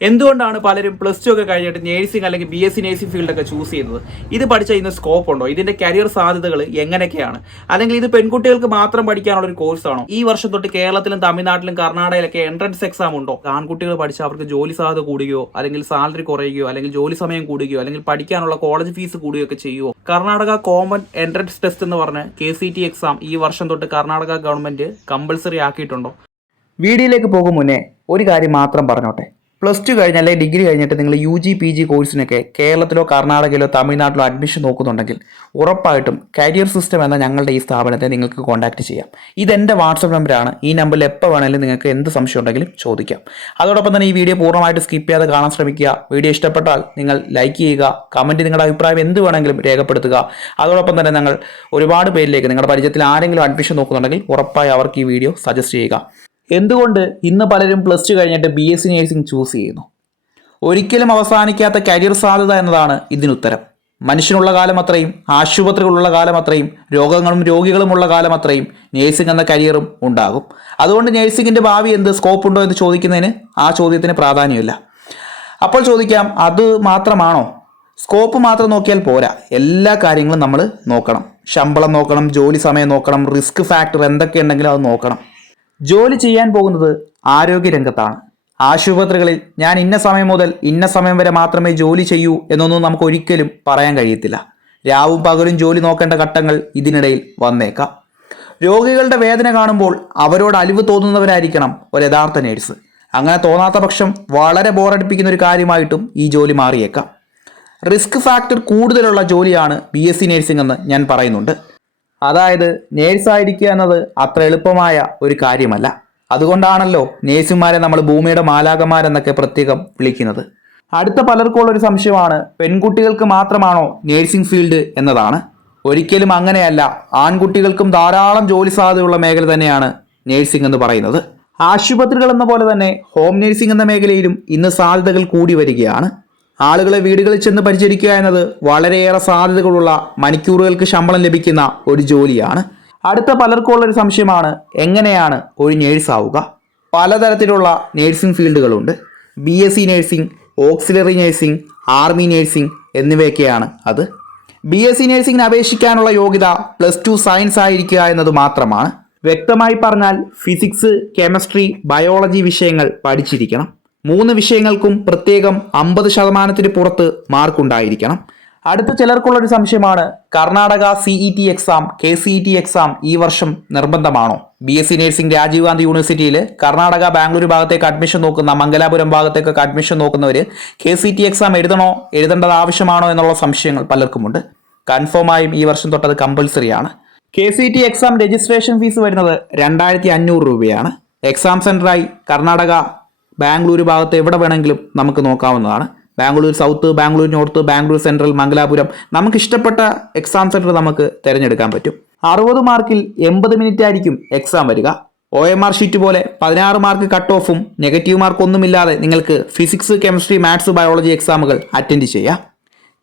എന്തുകൊണ്ടാണ് പലരും plus to ഒക്കെ കഴിഞ്ഞിട്ട് നേഴ്സിംഗ് അല്ലെങ്കിൽ ബി എസ് സി നേഴ്സിംഗ് ഫീൽഡൊക്കെ ചൂസ് ചെയ്യുന്നത്? ഇത് പഠിച്ചാൽ ഇന്ന് സ്കോപ്പ് ഉണ്ടോ? ഇതിന്റെ കരിയർ സാധ്യതകൾ എങ്ങനെയൊക്കെയാണ്? അല്ലെങ്കിൽ ഇത് പെൺകുട്ടികൾക്ക് മാത്രം പഠിക്കാനുള്ള ഒരു കോഴ്സാണോ ഈ വർഷം തൊട്ട് കേരളത്തിലും തമിഴ്നാട്ടിലും കർണാടകയിലൊക്കെ എൻട്രൻസ് എക്സാം ഉണ്ടോ? ആൺകുട്ടികൾ പഠിച്ച അവർക്ക് ജോലി സാധ്യത കൂടുകയോ അല്ലെങ്കിൽ സാലറി കുറയുകയോ അല്ലെങ്കിൽ ജോലി സമയം കൂടുകയോ അല്ലെങ്കിൽ പഠിക്കാനുള്ള കോളേജ് ഫീസ് കൂടുകയോ ഒക്കെ ചെയ്യുമോ കർണാടക കോമൺ എൻട്രൻസ് ടെസ്റ്റ് എന്ന് പറഞ്ഞ കെ സി ടി എക്സാം ഈ വർഷം തൊട്ട് കർണാടക ഗവൺമെന്റ് കമ്പൽസറി ആക്കിയിട്ടുണ്ടോ? വീഡിയോയിലേക്ക് പോകും മുന്നേ ഒരു കാര്യം മാത്രം പറഞ്ഞോട്ടെ. പ്ലസ് ടു കഴിഞ്ഞ് അല്ലെങ്കിൽ ഡിഗ്രി കഴിഞ്ഞിട്ട് നിങ്ങൾ യു ജി പി ജി കോഴ്സിനൊക്കെ കേരളത്തിലോ കർണാടകയിലോ തമിഴ്നാട്ടിലോ അഡ്മിഷൻ നോക്കുന്നുണ്ടെങ്കിൽ ഉറപ്പായിട്ടും കരിയർ സിസ്റ്റം എന്ന ഞങ്ങളുടെ ഈ സ്ഥാപനത്തെ നിങ്ങൾക്ക് കോൺടാക്ട് ചെയ്യാം. ഇതെന്റെ വാട്സപ്പ് നമ്പറാണ് ഈ നമ്പറിൽ എപ്പോൾ വേണമെങ്കിലും നിങ്ങൾക്ക് എന്ത് സംശയം ഉണ്ടെങ്കിലും ചോദിക്കാം. അതോടൊപ്പം തന്നെ ഈ വീഡിയോ പൂർണമായിട്ട് സ്കിപ്പ് ചെയ്യാതെ കാണാൻ ശ്രമിക്കുക. വീഡിയോ ഇഷ്ടപ്പെട്ടാൽ നിങ്ങൾ ലൈക്ക് ചെയ്യുക. കമന്റ് നിങ്ങളുടെ അഭിപ്രായം എന്ത് വേണമെങ്കിലും രേഖപ്പെടുത്തുക. അതോടൊപ്പം തന്നെ ഞങ്ങൾ ഒരുപാട് പേരിലേക്ക് നിങ്ങളുടെ പരിചയത്തിൽ ആരെങ്കിലും അഡ്മിഷൻ നോക്കുന്നുണ്ടെങ്കിൽ ഉറപ്പായി അവർക്ക് ഈ വീഡിയോ സജസ്റ്റ് ചെയ്യുക. എന്തുകൊണ്ട് ഇന്ന് പലരും പ്ലസ് ടു കഴിഞ്ഞിട്ട് B S C nursing choose ചെയ്യുന്നു? ഒരിക്കലും അവസാനിക്കാത്ത കരിയർ സാധ്യത എന്നതാണ് ഇതിനുത്തരം. മനുഷ്യനുള്ള കാലം അത്രയും ആശുപത്രികളുള്ള കാലം അത്രയും രോഗങ്ങളും രോഗികളുമുള്ള കാലം അത്രയും നേഴ്സിംഗ് എന്ന കരിയറും ഉണ്ടാകും. അതുകൊണ്ട് നേഴ്സിംഗിന്റെ ഭാവി എന്ത് സ്കോപ്പ് ഉണ്ടോ എന്ന് ചോദിക്കുന്നതിന് ആ ചോദ്യത്തിന് പ്രാധാന്യമില്ല. അപ്പോൾ ചോദിക്കാം അത് മാത്രമാണോ? സ്കോപ്പ് മാത്രം നോക്കിയാൽ പോരാ. എല്ലാ കാര്യങ്ങളും നമ്മൾ നോക്കണം. ശമ്പളം നോക്കണം ജോലി സമയം നോക്കണം റിസ്ക് ഫാക്ടർ എന്തൊക്കെ ഉണ്ടെങ്കിലും അത് നോക്കണം. ജോലി ചെയ്യാൻ പോകുന്നത് ആരോഗ്യരംഗത്താണ്. ആശുപത്രികളിൽ ഞാൻ ഇന്ന സമയം മുതൽ ഇന്ന സമയം വരെ മാത്രമേ ജോലി ചെയ്യൂ എന്നൊന്നും നമുക്ക് ഒരിക്കലും പറയാൻ കഴിയത്തില്ല. രാവും പകലും ജോലി നോക്കേണ്ട ഘട്ടങ്ങൾ ഇതിനിടയിൽ വന്നേക്കാം. രോഗികളുടെ വേദന കാണുമ്പോൾ അവരോട് അലിവ് തോന്നുന്നവരായിരിക്കണം ഒരു യഥാർത്ഥ നേഴ്സ്. അങ്ങനെ തോന്നാത്ത പക്ഷം വളരെ ബോറടിപ്പിക്കുന്ന ഒരു കാര്യമായിട്ടും ഈ ജോലി മാറിയേക്കാം. റിസ്ക് ഫാക്ടർ കൂടുതലുള്ള ജോലിയാണ് ബി എസ് സി നേഴ്സിംഗ് എന്ന് ഞാൻ പറയുന്നുണ്ട്. അതായത് നേഴ്സായിരിക്കുക എന്നത് അത്ര എളുപ്പമായ ഒരു കാര്യമല്ല. അതുകൊണ്ടാണല്ലോ നേഴ്സുമാരെ നമ്മൾ ഭൂമിയുടെ മാലാകന്മാരെന്നൊക്കെ പ്രത്യേകം വിളിക്കുന്നത്. അടുത്ത പലർക്കുള്ള ഒരു സംശയമാണ് പെൺകുട്ടികൾക്ക് മാത്രമാണോ നേഴ്സിംഗ് ഫീൽഡ് എന്നതാണ്. ഒരിക്കലും അങ്ങനെയല്ല ആൺകുട്ടികൾക്കും ധാരാളം ജോലി സാധ്യതയുള്ള മേഖല തന്നെയാണ് നേഴ്സിംഗ് എന്ന് പറയുന്നത്. ആശുപത്രികൾ എന്ന പോലെ തന്നെ ഹോം നേഴ്സിംഗ് എന്ന മേഖലയിലും ഇന്ന് സാധ്യതകൾ കൂടി വരികയാണ്. ആളുകളെ വീടുകളിൽ ചെന്ന് പരിചരിക്കുക എന്നത് വളരെയേറെ സാധ്യതകളുള്ള മണിക്കൂറുകൾക്ക് ശമ്പളം ലഭിക്കുന്ന ഒരു ജോലിയാണ്. അടുത്ത പലർക്കുള്ള ഒരു സംശയമാണ് എങ്ങനെയാണ് ഒരു നേഴ്സ് ആവുക? പലതരത്തിലുള്ള nursing ഫീൽഡുകളുണ്ട്. B S C nursing auxiliary nursing army nursing എന്നിവയൊക്കെയാണ് അത്. ബി എസ് സി നേഴ്സിംഗിന് അപേക്ഷിക്കാനുള്ള യോഗ്യത പ്ലസ് ടു സയൻസ് ആയിരിക്കുക എന്നത് മാത്രമാണ്. വ്യക്തമായി പറഞ്ഞാൽ ഫിസിക്സ് കെമിസ്ട്രി ബയോളജി വിഷയങ്ങൾ പഠിച്ചിരിക്കണം. മൂന്ന് വിഷയങ്ങൾക്കും പ്രത്യേകം അമ്പത് ശതമാനത്തിന് പുറത്ത് മാർക്ക് ഉണ്ടായിരിക്കണം അടുത്ത ചിലർക്കുള്ള ഒരു സംശയമാണ് Karnataka CE T exam K C E T exam ഈ വർഷം നിർബന്ധമാണോ? B S C nursing Rajiv Gandhi യൂണിവേഴ്സിറ്റിയിൽ കർണാടക ബാംഗ്ലൂർ ഭാഗത്തേക്ക് അഡ്മിഷൻ നോക്കുന്ന മംഗലാപുരം ഭാഗത്തേക്കൊക്കെ അഡ്മിഷൻ നോക്കുന്നവർ കെ സി ടി എക്സാം എഴുതണോ എഴുതേണ്ടത് ആവശ്യമാണോ എന്നുള്ള സംശയങ്ങൾ പലർക്കുമുണ്ട്. കൺഫേമായും ഈ വർഷം തൊട്ടത് കമ്പൽസറിയാണ് K C T exam registration fees വരുന്നത് രണ്ടായിരത്തി അഞ്ഞൂറ് രൂപയാണ്. എക്സാം സെന്ററായി കർണാടക ബാംഗ്ലൂർ ഭാഗത്ത് എവിടെ വേണമെങ്കിലും നമുക്ക് നോക്കാവുന്നതാണ്. Bangalore south Bangalore north Bangalore central Mangalapuram നമുക്ക് ഇഷ്ടപ്പെട്ട എക്സാം സെന്റർ നമുക്ക് തിരഞ്ഞെടുക്കാൻ പറ്റും. അറുപത് മാർക്കിൽ എൺപത് മിനിറ്റ് ആയിരിക്കും എക്സാം വരിക. ഒ എം ആർ ഷീറ്റ് പോലെ പതിനാറ് മാർക്ക് കട്ട് ഓഫും നെഗറ്റീവ് മാർക്ക് ഒന്നുമില്ലാതെ നിങ്ങൾക്ക് ഫിസിക്സ് കെമിസ്ട്രി മാത്സ് ബയോളജി എക്സാമുകൾ അറ്റൻഡ് ചെയ്യാം.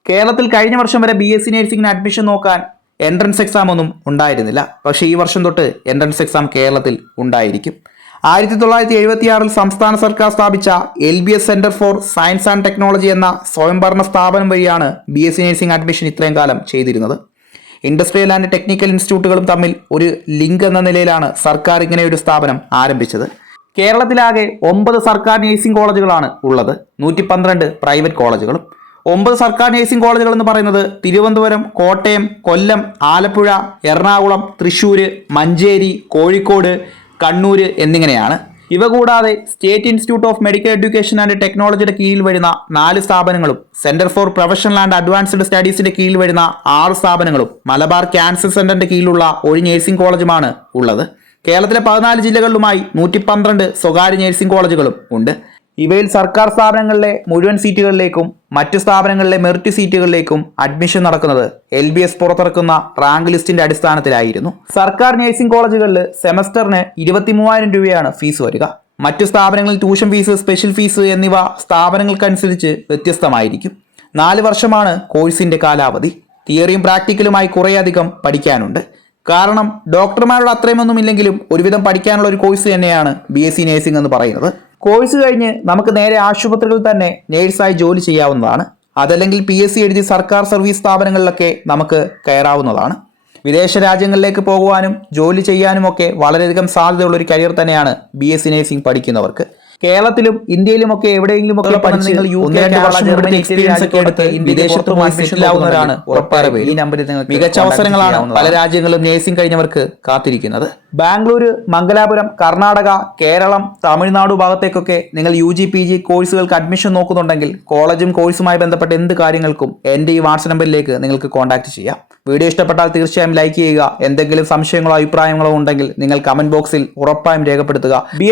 കേരളത്തിൽ കഴിഞ്ഞ വർഷം വരെ ബി എസ് സി നഴ്സിംഗിന് അഡ്മിഷൻ നോക്കാൻ എൻട്രൻസ് എക്സാം ഒന്നും ഉണ്ടായിരുന്നില്ല. പക്ഷേ ഈ വർഷം തൊട്ട് എൻട്രൻസ് എക്സാം കേരളത്തിൽ ഉണ്ടായിരിക്കും. ആയിരത്തി തൊള്ളായിരത്തി എഴുപത്തിയാറിൽ സംസ്ഥാന സർക്കാർ സ്ഥാപിച്ച L B S centre for science and technology എന്ന സ്വയംഭരണ സ്ഥാപനം വഴിയാണ് B S C nursing admission ഇത്രയും കാലം ചെയ്തിരുന്നത്. ഇൻഡസ്ട്രിയൽ ആൻഡ് ടെക്നിക്കൽ ഇൻസ്റ്റിറ്റ്യൂട്ടുകളും തമ്മിൽ ഒരു ലിങ്ക് എന്ന നിലയിലാണ് സർക്കാർ ഇങ്ങനെ ഒരു സ്ഥാപനം ആരംഭിച്ചത്. കേരളത്തിലാകെ ഒമ്പത് സർക്കാർ നഴ്സിംഗ് കോളേജുകളാണ് ഉള്ളത്. നൂറ്റി പന്ത്രണ്ട് പ്രൈവറ്റ് കോളേജുകളും. ഒമ്പത് സർക്കാർ നഴ്സിംഗ് കോളേജുകൾ എന്ന് പറയുന്നത് തിരുവനന്തപുരം കോട്ടയം കൊല്ലം ആലപ്പുഴ എറണാകുളം തൃശ്ശൂർ മഞ്ചേരി കോഴിക്കോട് കണ്ണൂർ എന്നിങ്ങനെയാണ്. ഇവ കൂടാതെ state institute of medical education and ടെക്നോളജിയുടെ കീഴിൽ വരുന്ന നാല് സ്ഥാപനങ്ങളും centre for professional and advanced സ്റ്റഡീസിന്റെ കീഴിൽ വരുന്ന ആറ് സ്ഥാപനങ്ങളും മലബാർ ക്യാൻസർ സെന്ററിന്റെ കീഴിലുള്ള ഒരു നഴ്സിംഗ് കോളേജുമാണ് ഉള്ളത്. കേരളത്തിലെ പതിനാല് ജില്ലകളിലുമായി നൂറ്റി പന്ത്രണ്ട് സ്വകാര്യ നഴ്സിംഗ് കോളേജുകളും ഉണ്ട്. ഇവയിൽ സർക്കാർ സ്ഥാപനങ്ങളിലെ മുഴുവൻ സീറ്റുകളിലേക്കും മറ്റു സ്ഥാപനങ്ങളിലെ മെറിറ്റ് സീറ്റുകളിലേക്കും അഡ്മിഷൻ നടക്കുന്നത് എൽ ബി എസ് പുറത്തിറക്കുന്ന റാങ്ക് ലിസ്റ്റിന്റെ അടിസ്ഥാനത്തിലായിരുന്നു. സർക്കാർ നഴ്സിംഗ് കോളേജുകളിൽ സെമസ്റ്ററിന് ഇരുപത്തി മൂവായിരം രൂപയാണ് ഫീസ് വരിക. മറ്റു സ്ഥാപനങ്ങളിൽ ട്യൂഷൻ ഫീസ് സ്പെഷ്യൽ ഫീസ് എന്നിവ സ്ഥാപനങ്ങൾക്കനുസരിച്ച് വ്യത്യസ്തമായിരിക്കും. നാല് വർഷമാണ് കോഴ്സിന്റെ കാലാവധി. തിയറിയും പ്രാക്ടിക്കലുമായി കുറേയധികം പഠിക്കാനുണ്ട്. കാരണം ഡോക്ടർമാരുടെ അത്രയുമൊന്നും ഇല്ലെങ്കിലും ഒരുവിധം പഠിക്കാനുള്ള ഒരു കോഴ്സ് തന്നെയാണ് ബി എസ് സി നേഴ്സിംഗ് എന്ന് പറയുന്നത്. കോഴ്സ് കഴിഞ്ഞ് നമുക്ക് നേരെ ആശുപത്രികളിൽ തന്നെ നേഴ്സായി ജോലി ചെയ്യാവുന്നതാണ്. അതല്ലെങ്കിൽ പി എസ് സി എഴുതി സർക്കാർ സർവീസ് സ്ഥാപനങ്ങളിലൊക്കെ നമുക്ക് കയറാവുന്നതാണ്. വിദേശ രാജ്യങ്ങളിലേക്ക് പോകുവാനും ജോലി ചെയ്യാനുമൊക്കെ വളരെയധികം സാധ്യതയുള്ള ഒരു കരിയർ തന്നെയാണ് ബി എസ് സി നഴ്സിംഗ് പഠിക്കുന്നവർക്ക്. കേരളത്തിലും ഇന്ത്യയിലുമൊക്കെ എവിടെയെങ്കിലും ഒക്കെ പഠിച്ച് നിങ്ങൾ യു കെ എക്സ്പീരിയൻസ് ഒക്കെ എടുത്ത് സെറ്റിൽ ആവുന്നവരാണ് ഉറപ്പായ ഈ നമ്പറിൽ നിങ്ങൾ മികച്ച അവസരങ്ങളാണ് പല രാജ്യങ്ങളും നേഴ്സിംഗ് കഴിഞ്ഞവർക്ക് കാത്തിരിക്കുന്നത്. ബാംഗ്ലൂർ മംഗലാപുരം കർണാടക കേരളം തമിഴ്നാട് ഭാഗത്തേക്കൊക്കെ നിങ്ങൾ യു ജി പി ജി കോഴ്സുകൾക്ക് അഡ്മിഷൻ നോക്കുന്നുണ്ടെങ്കിൽ കോളേജും കോഴ്സുമായി ബന്ധപ്പെട്ട എന്ത് കാര്യങ്ങൾക്കും എന്റെ ഈ വാട്സ്ആപ്പ് നമ്പറിലേക്ക് നിങ്ങൾക്ക് കോൺടാക്ട് ചെയ്യാം. വീഡിയോ ഇഷ്ടപ്പെട്ടാൽ തീർച്ചയായും ലൈക്ക് ചെയ്യുക. എന്തെങ്കിലും സംശയങ്ങളോ അഭിപ്രായങ്ങളോ ഉണ്ടെങ്കിൽ നിങ്ങൾ കമന്റ് ബോക്സിൽ ഉറപ്പായും രേഖപ്പെടുത്തുക. ബി